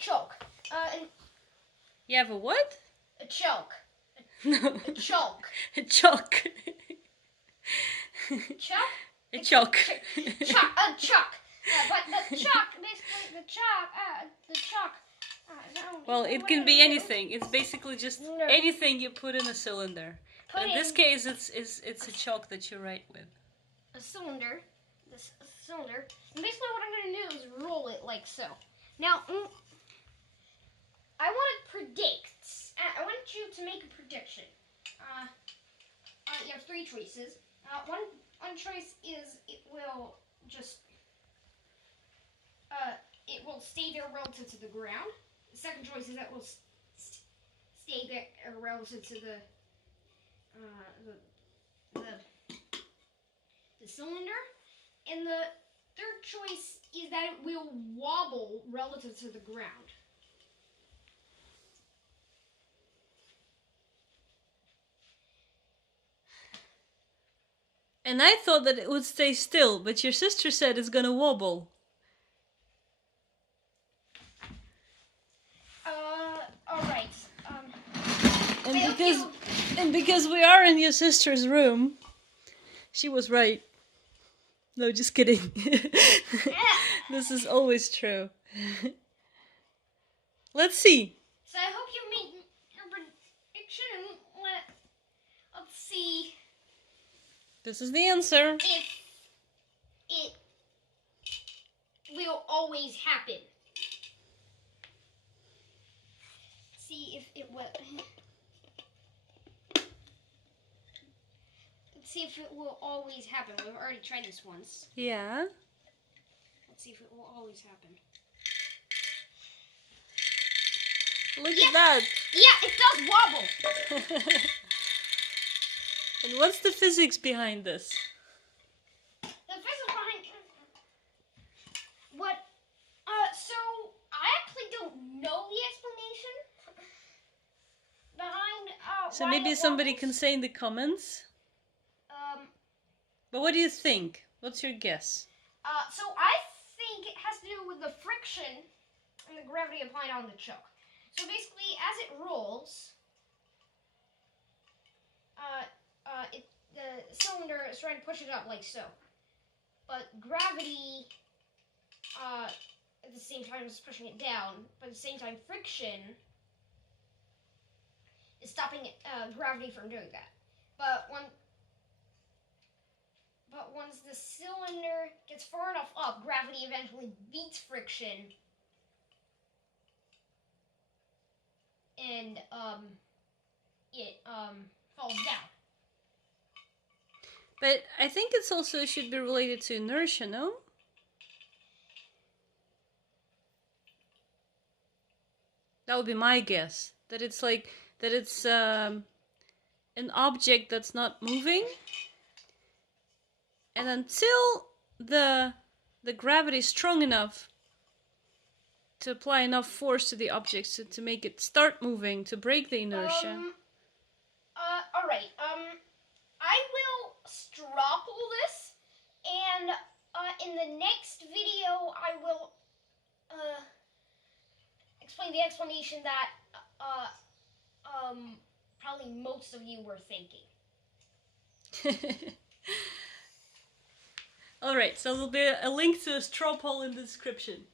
choke. And you have a what? a choke. No. A choke. A chalk. Choke? A chalk. A chalk. But the chalk, basically, the chalk. Well, it can be anything. It's basically just anything you put in a cylinder. But in this case, it's a chalk that you write with. A cylinder. This cylinder. And basically, what I'm going to do is roll it like so. Now, I want to predict. I want you to make a prediction. You have three choices. One choice is it will just it will stay there relative to the ground. The second choice is that it will stay there relative to the cylinder, and the third choice is that it will wobble relative to the ground. And I thought that it would stay still, but your sister said it's gonna wobble. Alright. And because we are in your sister's room, she was right. No, just kidding. This is always true. Let's see. So I hope you make your prediction. Let's see. This is the answer. If it will always happen. Let's see if it will. Let's see if it will always happen. We've already tried this once. Yeah. Let's see if it will always happen. Look at that. Yeah, it does wobble. And what's the physics behind this? The physics behind what? So I actually don't know the explanation behind. So why maybe it somebody wobbles. can say in the comments. But what do you think? What's your guess? So I think it has to do with the friction and the gravity applied on the choke. So basically, as it rolls, the cylinder is trying to push it up like so. But gravity, at the same time, is pushing it down. But at the same time, friction is stopping gravity from doing that. But once the cylinder gets far enough up, gravity eventually beats friction, and it falls down. But I think it's also should be related to inertia, no? That would be my guess. That it's like that it's an object that's not moving, and until the gravity is strong enough to apply enough force to the object to make it start moving, to break the inertia. Alright, I will straw poll this, and in the next video I will explain the explanation that probably most of you were thinking. Alright, so there'll be a link to a straw poll in the description.